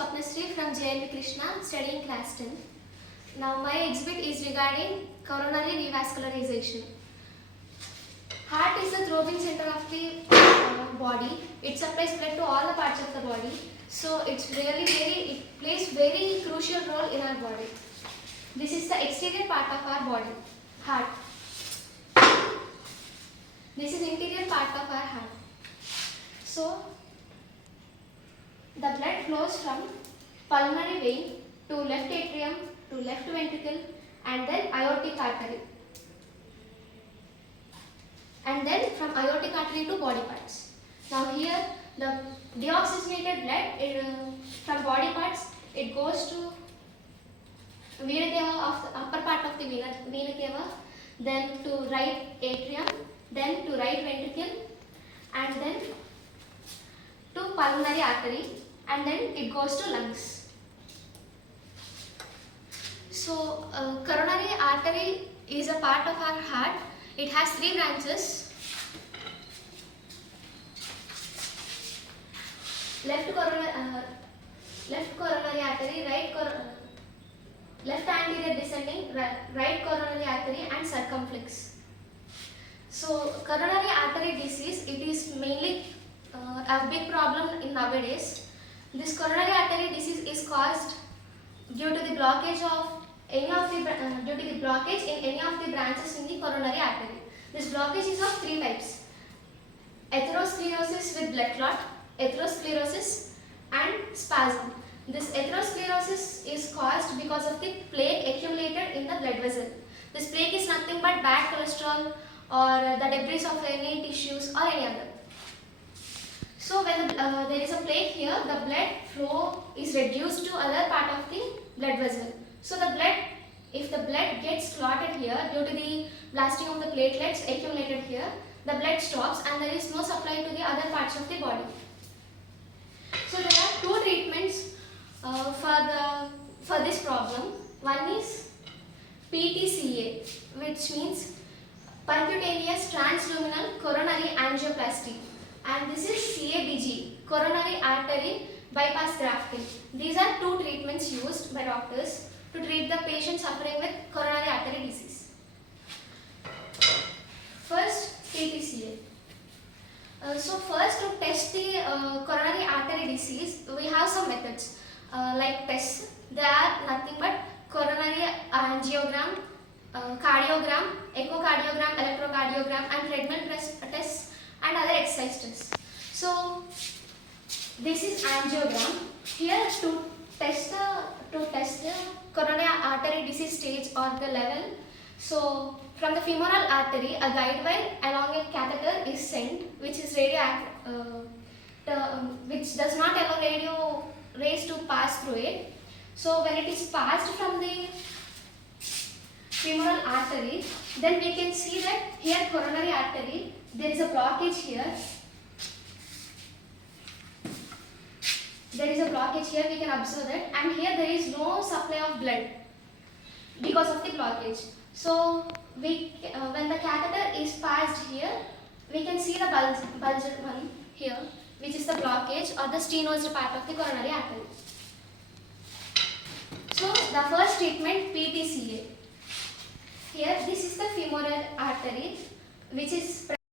Swapnasree from JLV Krishna, studying class 10. Now my exhibit is regarding coronary revascularization. Heart is the throbbing center of the body. It supplies blood to all the parts of the body. So it plays very crucial role in our body. This is the exterior part of our body, heart. This is interior part of our heart. So the blood flows from pulmonary vein to left atrium to left ventricle and then aortic artery. And then from aortic artery to body parts. Now here the deoxygenated blood from body parts, it goes to vena cava of the upper part of the vena cava, then to right atrium, then to right ventricle, and then to pulmonary artery, and then it goes to lungs. So coronary artery is a part of our heart. It has 3 branches. Left coronary artery, left anterior descending, right coronary artery, and circumflex. So coronary artery disease, it is mainly a big problem in nowadays. This coronary artery disease is caused due to the blockage in any of the branches in the coronary artery. This blockage is of 3 types: atherosclerosis with blood clot, atherosclerosis, and spasm. This atherosclerosis is caused because of the plaque accumulated in the blood vessel. This plaque is nothing but bad cholesterol or the debris of any tissues or any other. So when there is a plaque here, the blood flow is reduced to other part of the blood vessel. So if the blood gets clotted here due to the blasting of the platelets accumulated here, the blood stops and there is no supply to the other parts of the body. So there are 2 treatments for this problem. One is PTCA, which means percutaneous transluminal coronary angioplasty, and this is CABG, coronary artery bypass grafting. These are 2 treatments used by doctors to treat the patient suffering with coronary artery disease. First, PTCA. So first, to test the coronary artery disease, we have some methods like tests. They are nothing but coronary angiogram, cardiogram, echocardiogram, electrocardiogram, and treadmill press tests and other exercise tests. So this is angiogram. Here to test the coronary artery disease stage or the level. So from the femoral artery, a guide wire along a catheter is sent, which is which does not allow radio rays to pass through it. So when it is passed from the femoral artery, then we can see that here coronary artery, there is a blockage here. There is a blockage here, we can observe that, and here there is no supply of blood because of the blockage. So when the catheter is passed here, we can see the bulged one here, which is the blockage or the stenosed part of the coronary artery. So the first treatment, PTCA. Here this is the femoral artery, which is